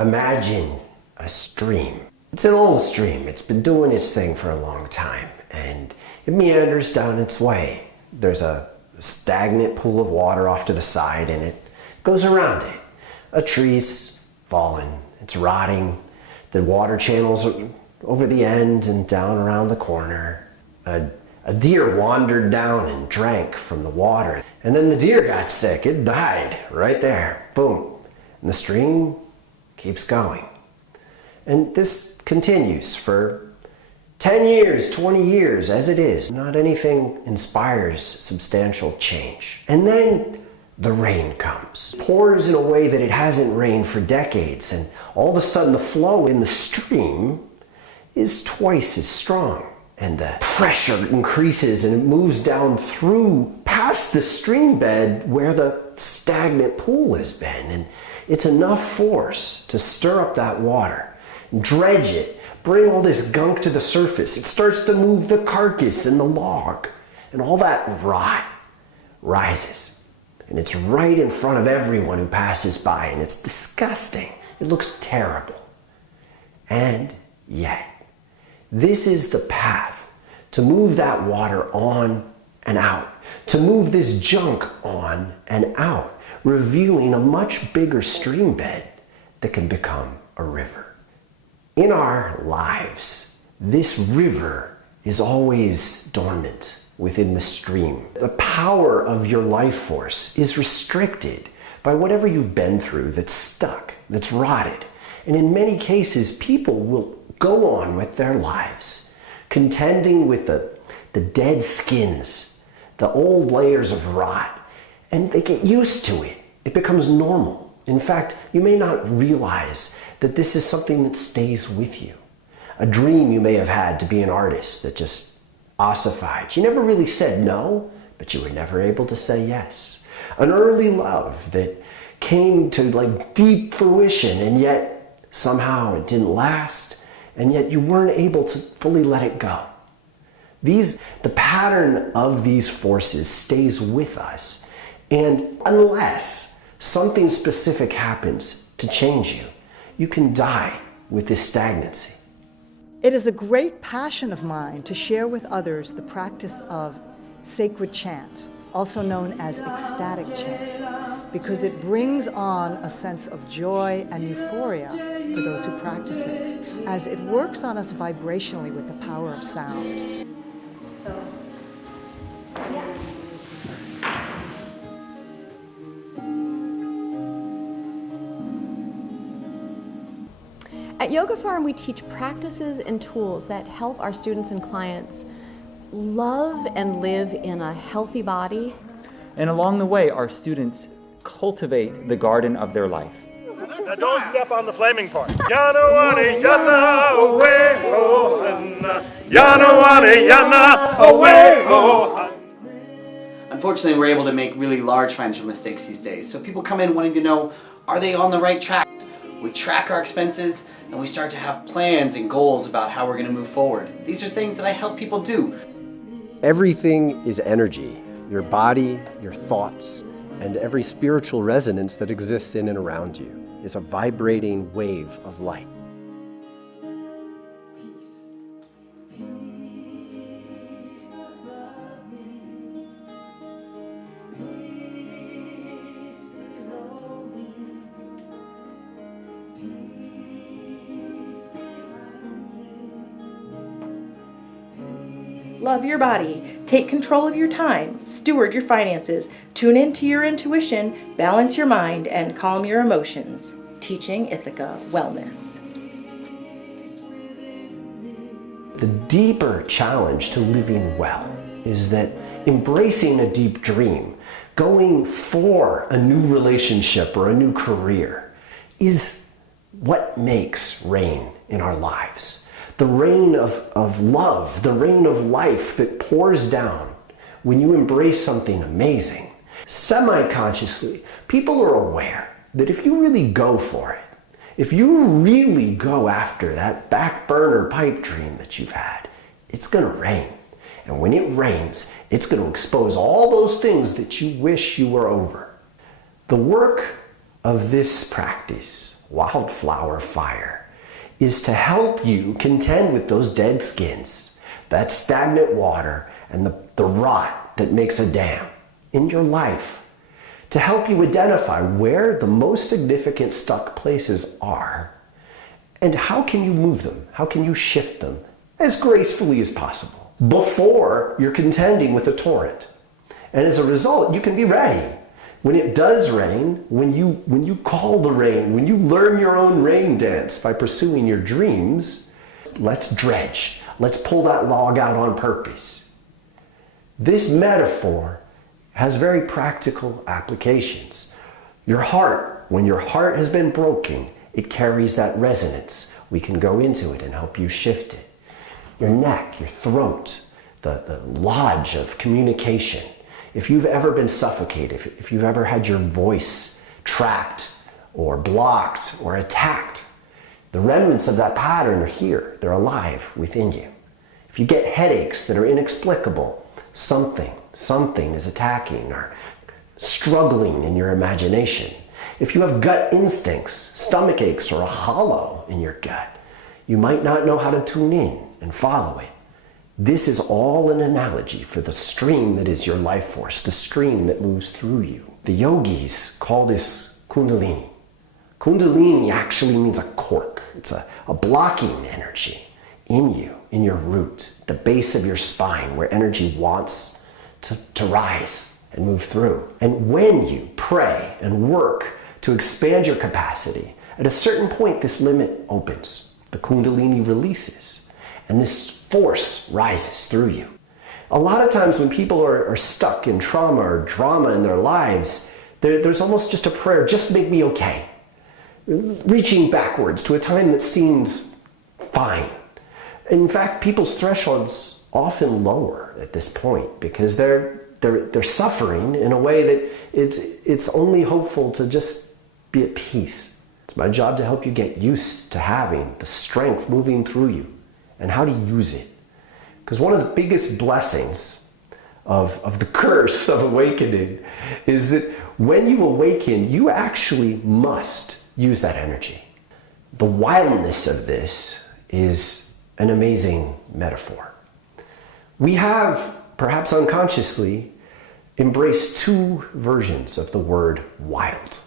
Imagine a stream. It's an old stream. It's been doing its thing for a long time, and it meanders down its way. There's a stagnant pool of water off to the side, and it goes around it. A tree's fallen, it's rotting. The water channels are over the end and down around the corner. A deer wandered down and drank from the water, and then the deer got sick. It died right there, boom. And the stream keeps going. And this continues for 10 years, 20 years, as it is. Not anything inspires substantial change. And then the rain comes. It pours in a way that it hasn't rained for decades, and all of a sudden the flow in the stream is twice as strong. And the pressure increases and it moves down through past the stream bed where the stagnant pool has been. And it's enough force to stir up that water, dredge it, bring all this gunk to the surface. It starts to move the carcass and the log, and all that rot rises. And it's right in front of everyone who passes by, and it's disgusting. It looks terrible. And yet, this is the path to move that water on and out, to move this junk on and out, revealing a much bigger stream bed that can become a river. In our lives, this river is always dormant within the stream. The power of your life force is restricted by whatever you've been through that's stuck, that's rotted. And in many cases, people will go on with their lives, contending with the dead skins, the old layers of rot, and they get used to it. It becomes normal. In fact, you may not realize that this is something that stays with you. A dream you may have had to be an artist that just ossified. You never really said no, but you were never able to say yes. An early love that came to like deep fruition, and yet somehow it didn't last, and yet you weren't able to fully let it go. The pattern of these forces stays with us, and unless something specific happens to change you, you can die with this stagnancy. It is a great passion of mine to share with others the practice of sacred chant, also known as ecstatic chant, because it brings on a sense of joy and euphoria for those who practice it, as it works on us vibrationally with the power of sound. So, yeah. At Yoga Farm, we teach practices and tools that help our students and clients love and live in a healthy body. And along the way, our students cultivate the garden of their life. Now don't step on the flaming part. Yana wani yana away ho hanna. Yana wani yana away ho. Unfortunately, we're able to make really large financial mistakes these days. So people come in wanting to know, are they on the right track? We track our expenses and we start to have plans and goals about how we're going to move forward. These are things that I help people do. Everything is energy. Your body, your thoughts, and every spiritual resonance that exists in and around you is a vibrating wave of light. Love your body, take control of your time, steward your finances, tune into your intuition, balance your mind, and calm your emotions. Teaching Ithaca Wellness. The deeper challenge to living well is that embracing a deep dream, going for a new relationship or a new career, is what makes rain in our lives. The rain of love, the rain of life that pours down when you embrace something amazing. Semi-consciously, people are aware that if you really go for it, if you really go after that back burner pipe dream that you've had, it's gonna rain. And when it rains, it's gonna expose all those things that you wish you were over. The work of this practice Wildflowerfire, is to help you contend with those dead skins, that stagnant water, and the rot that makes a dam in your life, to help you identify where the most significant stuck places are and how can you move them, how can you shift them as gracefully as possible before you're contending with a torrent. And as a result, you can be ready. When it does rain, when you call the rain, when you learn your own rain dance by pursuing your dreams, let's dredge. Let's pull that log out on purpose. This metaphor has very practical applications. Your heart, when your heart has been broken, it carries that resonance. We can go into it and help you shift it. Your neck, your throat, the lodge of communication. If you've ever been suffocated, if you've ever had your voice trapped or blocked or attacked, the remnants of that pattern are here. They're alive within you. If you get headaches that are inexplicable, something is attacking or struggling in your imagination. If you have gut instincts, stomach aches, or a hollow in your gut, you might not know how to tune in and follow it. This is all an analogy for the stream that is your life force, the stream that moves through you. The yogis call this Kundalini. Kundalini actually means a cork. It's a blocking energy in you, in your root, the base of your spine, where energy wants to rise and move through. And when you pray and work to expand your capacity, at a certain point this limit opens. The Kundalini releases, and this force rises through you. A lot of times when people are stuck in trauma or drama in their lives, there's almost just a prayer, just make me okay. Reaching backwards to a time that seems fine. In fact, people's thresholds often lower at this point because they're suffering in a way that it's only hopeful to just be at peace. It's my job to help you get used to having the strength moving through you and how to use it. Because one of the biggest blessings of the curse of awakening is that when you awaken, you actually must use that energy. The wildness of this is an amazing metaphor. We have, perhaps unconsciously, embraced two versions of the word wild.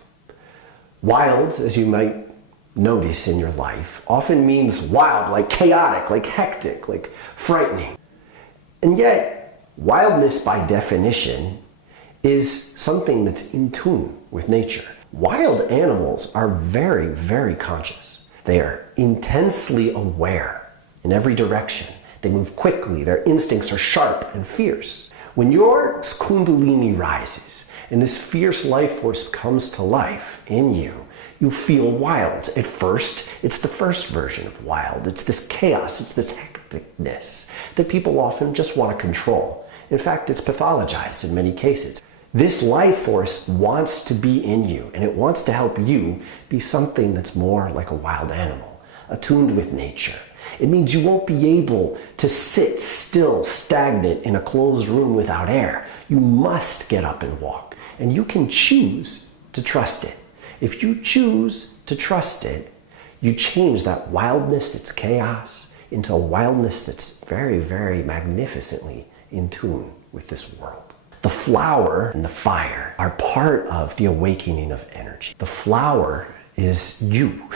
Wild, as you might notice in your life, often means wild, like chaotic, like hectic, like frightening. And yet, wildness by definition is something that's in tune with nature. Wild animals are very, very conscious. They are intensely aware in every direction. They move quickly. Their instincts are sharp and fierce. When your Kundalini rises and this fierce life force comes to life in you, you feel wild. At first, it's the first version of wild. It's this chaos, it's this hecticness that people often just want to control. In fact, it's pathologized in many cases. This life force wants to be in you, and it wants to help you be something that's more like a wild animal, attuned with nature. It means you won't be able to sit still, stagnant in a closed room without air. You must get up and walk, and you can choose to trust it. If you choose to trust it, you change that wildness that's chaos into a wildness that's very, very magnificently in tune with this world. The flower and the fire are part of the awakening of energy. The flower is you,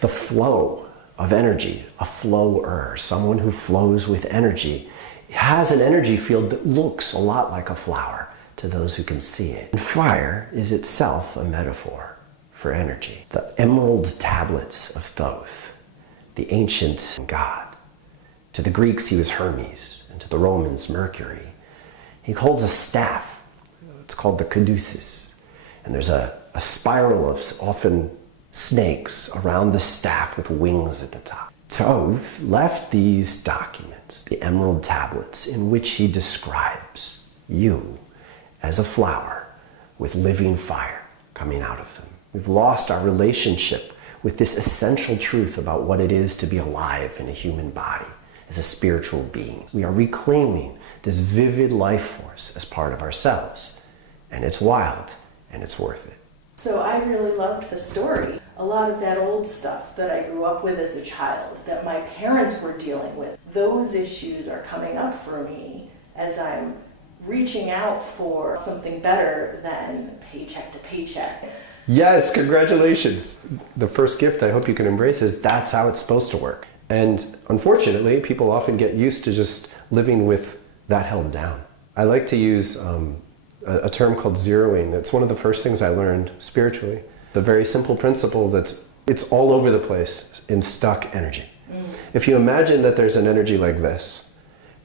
the flow of energy, a flower, someone who flows with energy, has an energy field that looks a lot like a flower to those who can see it. And fire is itself a metaphor for energy. The emerald tablets of Thoth, the ancient god. To the Greeks he was Hermes, and to the Romans Mercury. He holds a staff. It's called the caduceus. And there's a spiral of often snakes around the staff with wings at the top. Thoth left these documents, the emerald tablets, in which he describes you as a flower with living fire coming out of them. We've lost our relationship with this essential truth about what it is to be alive in a human body as a spiritual being. We are reclaiming this vivid life force as part of ourselves. And it's wild, and it's worth it. So I really loved the story. A lot of that old stuff that I grew up with as a child, that my parents were dealing with, those issues are coming up for me as I'm reaching out for something better than paycheck to paycheck. Yes, congratulations. The first gift I hope you can embrace is that's how it's supposed to work. And unfortunately, people often get used to just living with that held down. I like to use a term called zeroing. It's one of the first things I learned spiritually. It's a very simple principle it's all over the place in stuck energy. If you imagine that there's an energy like this,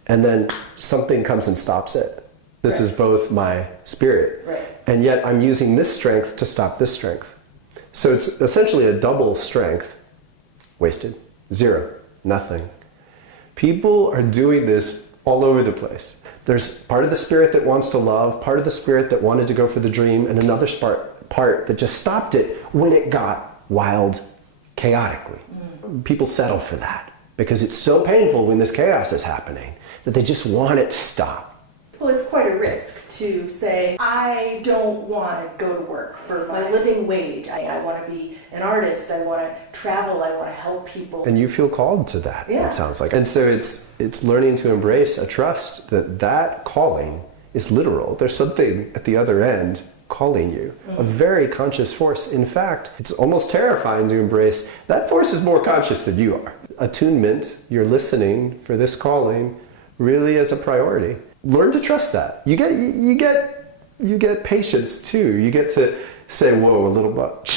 and then something comes and stops it, this is both my spirit, and yet I'm using this strength to stop this strength. So it's essentially a double strength, wasted, zero, nothing. People are doing this all over the place. There's part of the spirit that wants to love, part of the spirit that wanted to go for the dream, and another part that just stopped it when it got wild chaotically. People settle for that because it's so painful when this chaos is happening that they just want it to stop. Well, it's quite a risk to say, I don't want to go to work for my living wage. I want to be an artist. I want to travel. I want to help people. And you feel called to that, it sounds like. And so it's learning to embrace a trust that calling is literal. There's something at the other end calling you, a very conscious force. In fact, it's almost terrifying to embrace that force is more conscious than you are. Attunement, you're listening for this calling really as a priority. Learn to trust that. You get patience too. You get to say, whoa, a little much,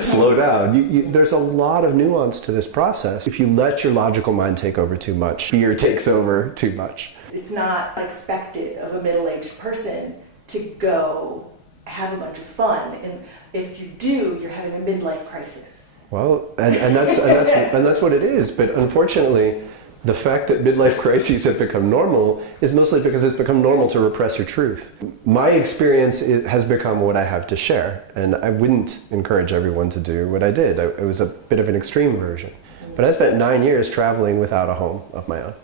slow down. There's a lot of nuance to this process. If you let your logical mind take over too much, fear takes over too much. It's not expected of a middle-aged person to go have a bunch of fun. And if you do, you're having a midlife crisis. Well, and that's what it is. But unfortunately, the fact that midlife crises have become normal is mostly because it's become normal to repress your truth. My experience has become what I have to share, and I wouldn't encourage everyone to do what I did. It was a bit of an extreme version. But I spent 9 years traveling without a home of my own.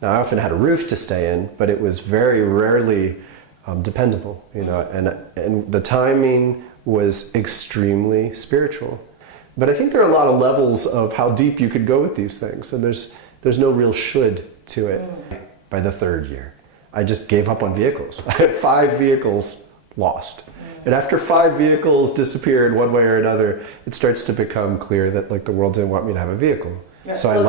Now, I often had a roof to stay in, but it was very rarely dependable, and the timing was extremely spiritual. But I think there are a lot of levels of how deep you could go with these things, and there's no real should to it. By the third year, I just gave up on vehicles. I had 5 vehicles lost. And after 5 vehicles disappeared one way or another, it starts to become clear that the world didn't want me to have a vehicle. So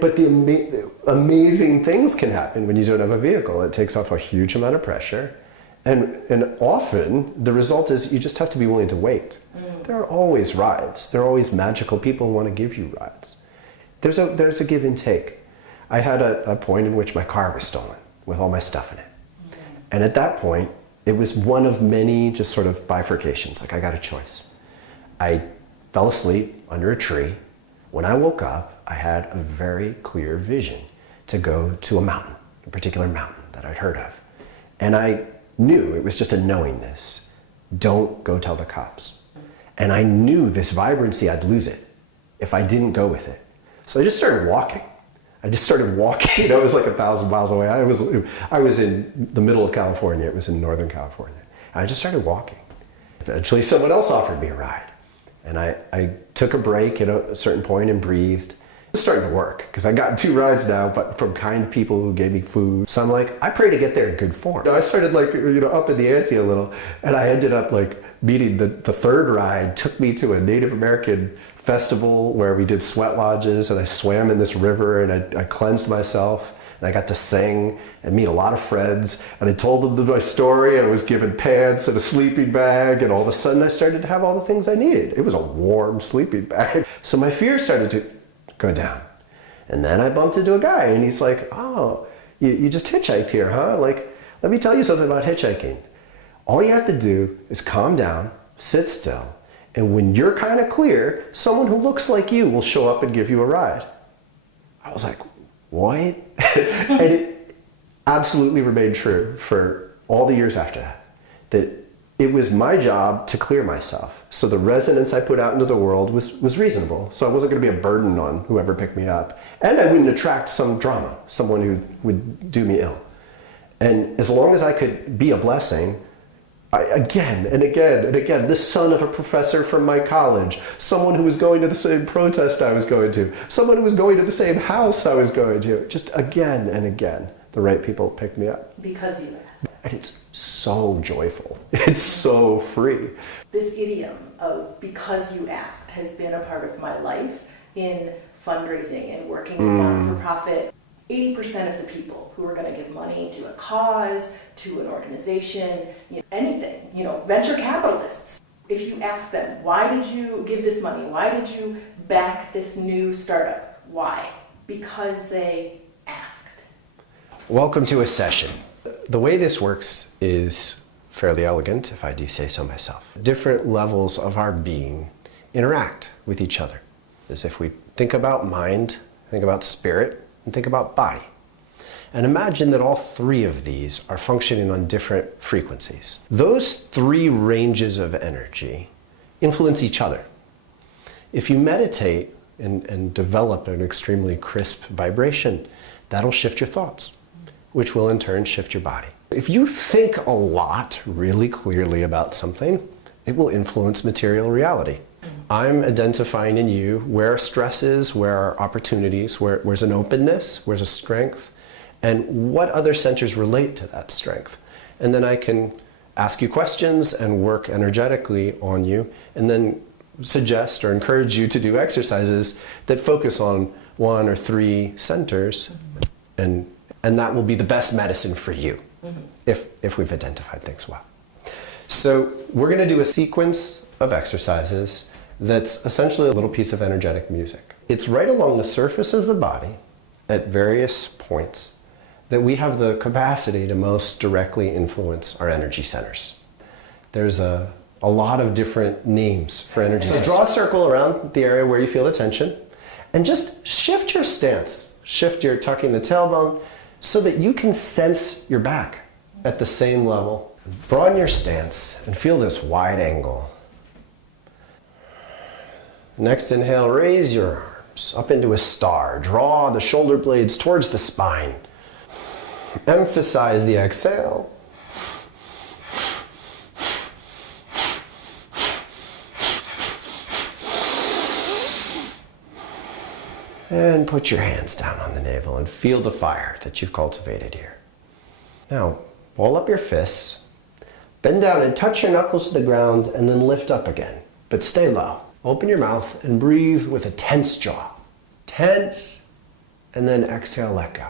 but the amazing things can happen when you don't have a vehicle. It takes off a huge amount of pressure. And often the result is you just have to be willing to wait. There are always rides. There are always magical people who want to give you rides. There's a give and take. I had a point in which my car was stolen with all my stuff in it. And at that point, it was one of many just sort of bifurcations. I got a choice. I fell asleep under a tree. When I woke up, I had a very clear vision to go to a mountain, a particular mountain that I'd heard of. And I knew, it was just a knowingness, don't go tell the cops. And I knew this vibrancy, I'd lose it if I didn't go with it. So I just started walking. I was like 1,000 miles away. I was in the middle of California. It was in Northern California. I just started walking. Eventually someone else offered me a ride. And I took a break at a certain point and breathed. It's starting to work because I got 2 rides now, but from kind people who gave me food. So I'm like, I pray to get there in good form. I started up in the ante a little, and I ended up meeting the 3rd ride took me to a Native American festival where we did sweat lodges, and I swam in this river, and I cleansed myself, and I got to sing and meet a lot of friends, and I told them my story. I was given pants and a sleeping bag, and all of a sudden I started to have all the things I needed. It was a warm sleeping bag. So my fear started to go down. And then I bumped into a guy, and he's like, oh, you just hitchhiked here, huh? Let me tell you something about hitchhiking. All you have to do is calm down, sit still, and when you're kind of clear, someone who looks like you will show up and give you a ride. I was like, what? And it absolutely remained true for all the years after that it was my job to clear myself. So the resonance I put out into the world was reasonable. So I wasn't going to be a burden on whoever picked me up. And I wouldn't attract some drama, someone who would do me ill. And as long as I could be a blessing, Again and again and again, the son of a professor from my college, someone who was going to the same protest I was going to, someone who was going to the same house I was going to. Just again and again, the right people picked me up. Because you asked. And it's so joyful. It's so free. This idiom of because you asked has been a part of my life in fundraising and working with non-for-profit. 80% of the people who are going to give money to a cause, to an organization, anything, venture capitalists. If you ask them, why did you give this money? Why did you back this new startup? Why? Because they asked. Welcome to a session. The way this works is fairly elegant, if I do say so myself. Different levels of our being interact with each other. As if we think about mind, think about spirit, and think about body. And imagine that all three of these are functioning on different frequencies. Those three ranges of energy influence each other. If you meditate and develop an extremely crisp vibration, that'll shift your thoughts, which will in turn shift your body. If you think a lot really clearly about something, it will influence material reality. I'm identifying in you where stress is, where are opportunities, where's an openness, where's a strength, and what other centers relate to that strength. And then I can ask you questions and work energetically on you, and then suggest or encourage you to do exercises that focus on 1 or 3 centers, and that will be the best medicine for you, if we've identified things well. So we're going to do a sequence of exercises that's essentially a little piece of energetic music. It's right along the surface of the body at various points that we have the capacity to most directly influence our energy centers. There's a lot of different names for energy centers. So draw a circle around the area where you feel the tension and just shift your stance. Shift your tucking the tailbone so that you can sense your back at the same level. Broaden your stance and feel this wide angle. Next inhale, raise your arms up into a star. Draw the shoulder blades towards the spine. Emphasize the exhale. And put your hands down on the navel and feel the fire that you've cultivated here. Now, ball up your fists, bend down and touch your knuckles to the ground, and then lift up again, but stay low. Open your mouth and breathe with a tense jaw. Tense, and then exhale, let go.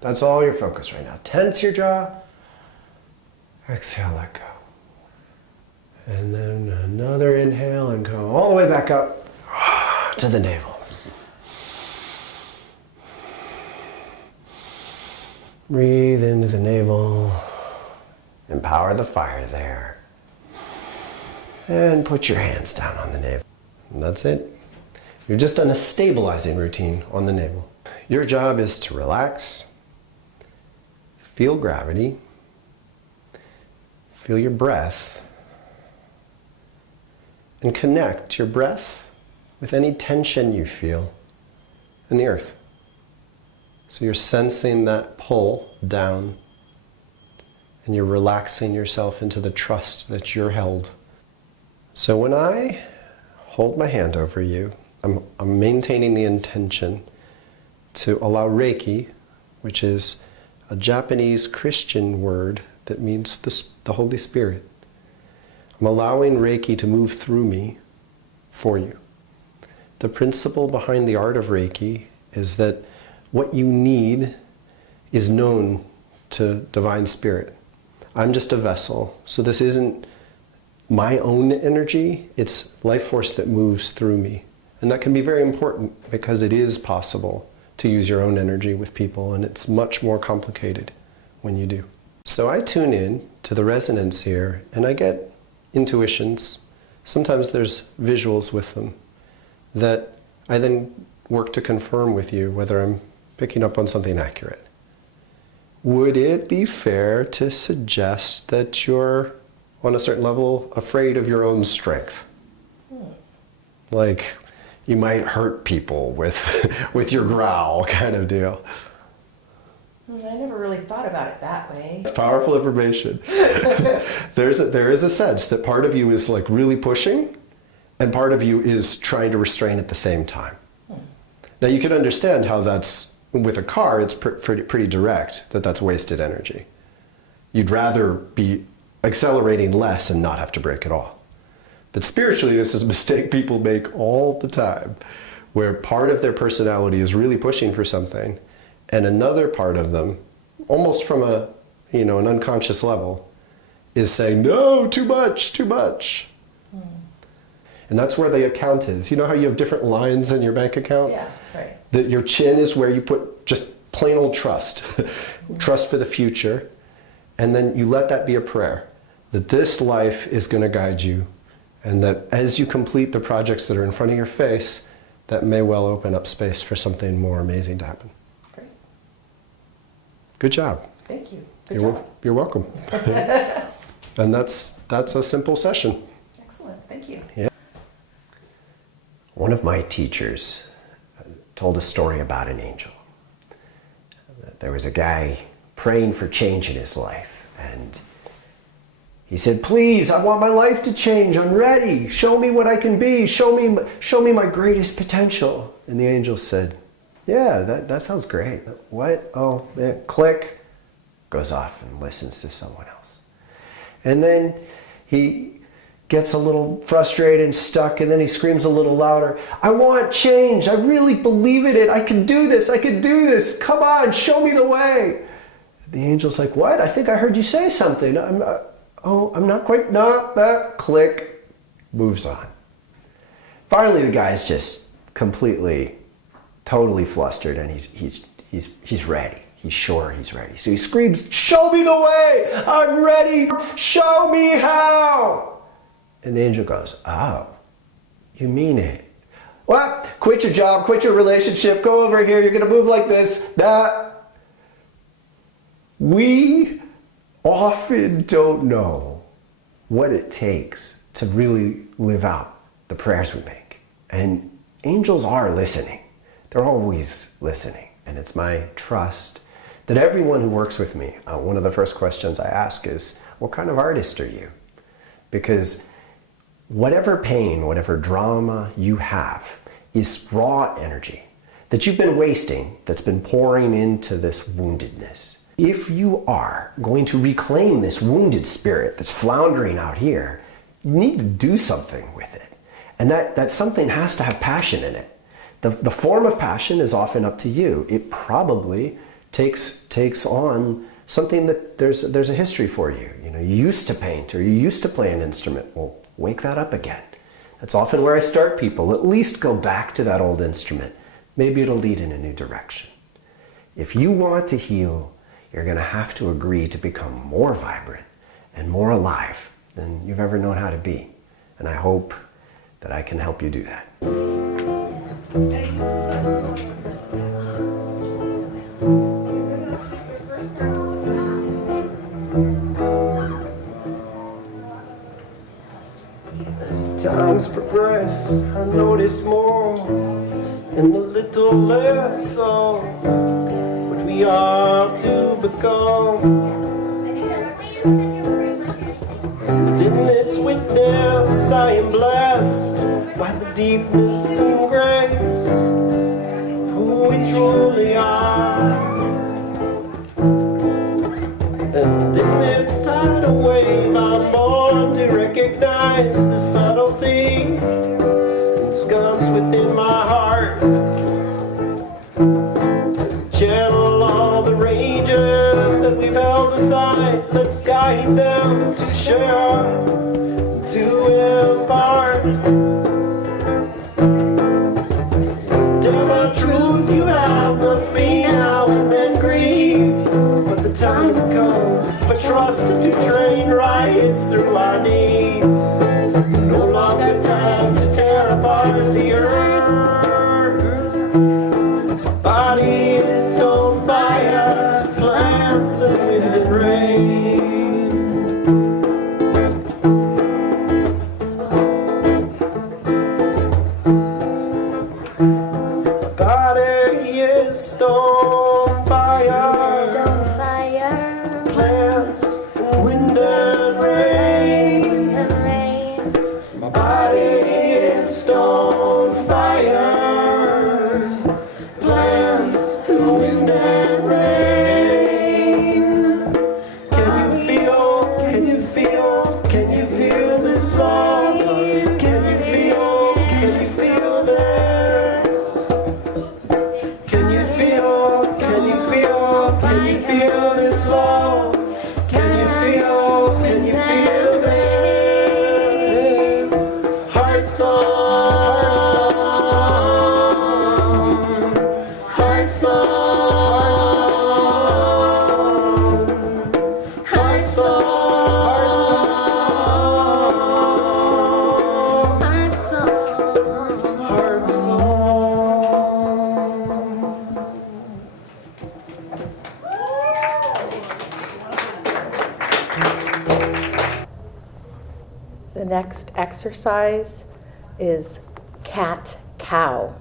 That's all your focus right now. Tense your jaw, exhale, let go. And then another inhale and go all the way back up to the navel. Breathe into the navel, empower the fire there. And put your hands down on the navel. And that's it. You've just done a stabilizing routine on the navel. Your job is to relax, feel gravity, feel your breath, and connect your breath with any tension you feel in the earth. So you're sensing that pull down, and you're relaxing yourself into the trust that you're held. So when I hold my hand over you, I'm maintaining the intention to allow Reiki, which is a Japanese Christian word that means the Holy Spirit. I'm allowing Reiki to move through me for you. The principle behind the art of Reiki is that what you need is known to Divine Spirit. I'm just a vessel, so this isn't my own energy, it's life force that moves through me. And that can be very important because it is possible to use your own energy with people, and it's much more complicated when you do. So I tune in to the resonance here, and I get intuitions. Sometimes there's visuals with them that I then work to confirm with you whether I'm picking up on something accurate. Would it be fair to suggest that you're, on a certain level, afraid of your own strength? Like you might hurt people with your growl kind of deal. I never really thought about it that way. It's powerful information. There is a sense that part of you is like really pushing, and part of you is trying to restrain at the same time. Now you can understand how that's, with a car, it's pretty direct, that's wasted energy. You'd rather be accelerating less and not have to brake at all. But spiritually, this is a mistake people make all the time, where part of their personality is really pushing for something, and another part of them, almost from a, an unconscious level, is saying, no, too much, too much. And that's where the account is. You know how you have different lines in your bank account? Yeah, right. That your chin is where you put just plain old trust. Trust for the future. And then you let that be a prayer. That this life is going to guide you. And that as you complete the projects that are in front of your face, that may well open up space for something more amazing to happen. Great. Good job. Thank you. Good job. You're welcome. And that's a simple session. Excellent. Thank you. Yeah. One of my teachers told a story about an angel. There was a guy praying for change in his life, and he said, please, I want my life to change. I'm ready. Show me what I can be. Show me my greatest potential. And the angel said, yeah, that sounds great. What? Oh, yeah. Click. Goes off and listens to someone else. And then he gets a little frustrated and stuck, and then he screams a little louder, I want change. I really believe in it. I can do this. I can do this. Come on, show me the way. The angel's like, what? I think I heard you say something. I'm not quite, click, moves on. Finally, the guy's just completely, totally flustered, and he's ready. He's sure he's ready. So he screams, show me the way! I'm ready! Show me how! And the angel goes, oh, you mean it? What? Quit your job, quit your relationship, go over here, you're gonna move like this. We often don't know what it takes to really live out the prayers we make. And angels are listening. They're always listening. And it's my trust that everyone who works with me, one of the first questions I ask is, what kind of artist are you? Because whatever pain, whatever drama you have is raw energy that you've been wasting, that's been pouring into this woundedness. If you are going to reclaim this wounded spirit that's floundering out here, you need to do something with it. And that something has to have passion in it. The form of passion is often up to you. It probably takes on something that there's a history for you. You used to paint, or you used to play an instrument. Well, wake that up again. That's often where I start people. At least go back to that old instrument. Maybe it'll lead in a new direction. If you want to heal, you're going to have to agree to become more vibrant and more alive than you've ever known how to be. And I hope that I can help you do that. As times progress, I notice more and a little less of what we are to become. And in this witness, I am blessed by the deepness and grace of who we truly are. And in this tidal wave, I'm born to recognize the subtlety that scuds within my heart. Channel all the rages that we've held aside. Let's guide them to share, to impart. Tell my truth you have, must be now and then grieve. For the time has come for trust to drain riots through our knees. No longer time to tear apart the earth. Body is on fire, plants and wind and rain. Body is stone fire. feel this love? Can you feel this? Heart song, heart song, heart song, heart song, heart song. The next exercise is cat-cow.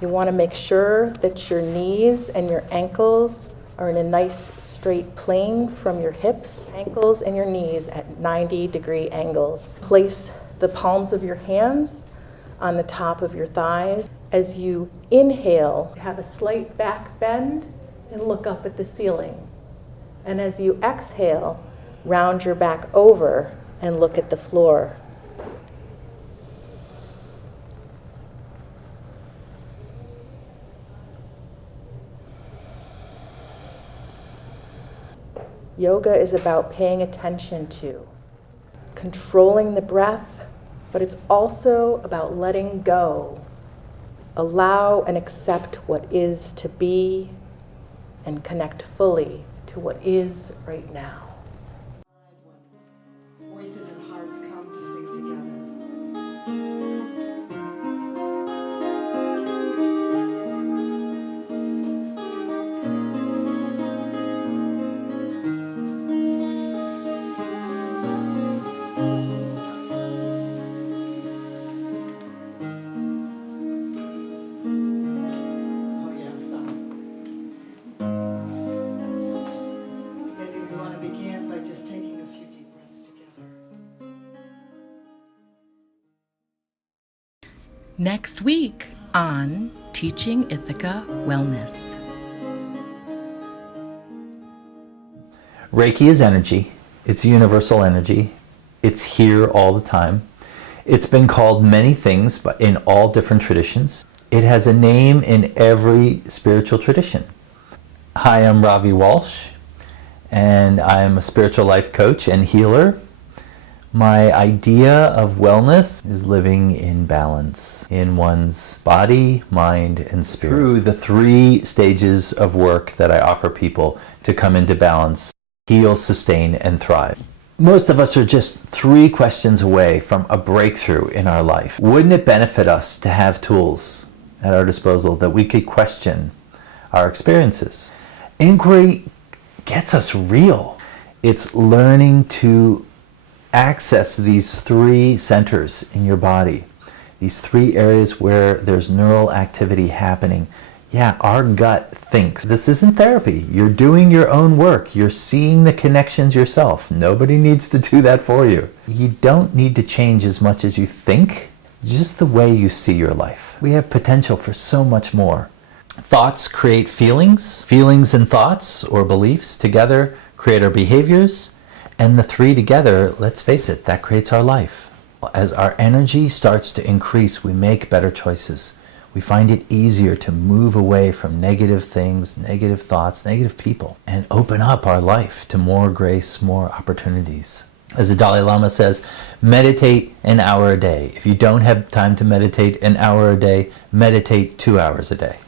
You want to make sure that your knees and your ankles are in a nice straight plane from your hips, ankles and your knees at 90-degree angles. Place the palms of your hands on the top of your thighs. As you inhale, have a slight back bend and look up at the ceiling. And as you exhale, round your back over and look at the floor. Yoga is about paying attention to, controlling the breath, but it's also about letting go. Allow and accept what is to be and connect fully to what is right now. Voices and hearts come to sing together. Oh yeah, some. So maybe we want to begin by just taking a few deep breaths together. Next week on Teaching Ithaca Wellness. Reiki is energy. It's universal energy. It's here all the time. It's been called many things, but in all different traditions. It has a name in every spiritual tradition. Hi, I'm Ravi Walsh, and I'm a spiritual life coach and healer. My idea of wellness is living in balance in one's body, mind, and spirit. Through the 3 stages of work that I offer people to come into balance, heal, sustain, and thrive. Most of us are just 3 questions away from a breakthrough in our life. Wouldn't it benefit us to have tools at our disposal that we could question our experiences? Inquiry gets us real. It's learning to access these 3 centers in your body, these 3 areas where there's neural activity happening. Yeah, our gut thinks. This isn't therapy. You're doing your own work. You're seeing the connections yourself. Nobody needs to do that for you. You don't need to change as much as you think, just the way you see your life. We have potential for so much more. Thoughts create feelings. Feelings and thoughts or beliefs together create our behaviors. And the 3 together, let's face it, that creates our life. As our energy starts to increase, we make better choices. We find it easier to move away from negative things, negative thoughts, negative people, and open up our life to more grace, more opportunities. As the Dalai Lama says, meditate an hour a day. If you don't have time to meditate an hour a day, meditate 2 hours a day.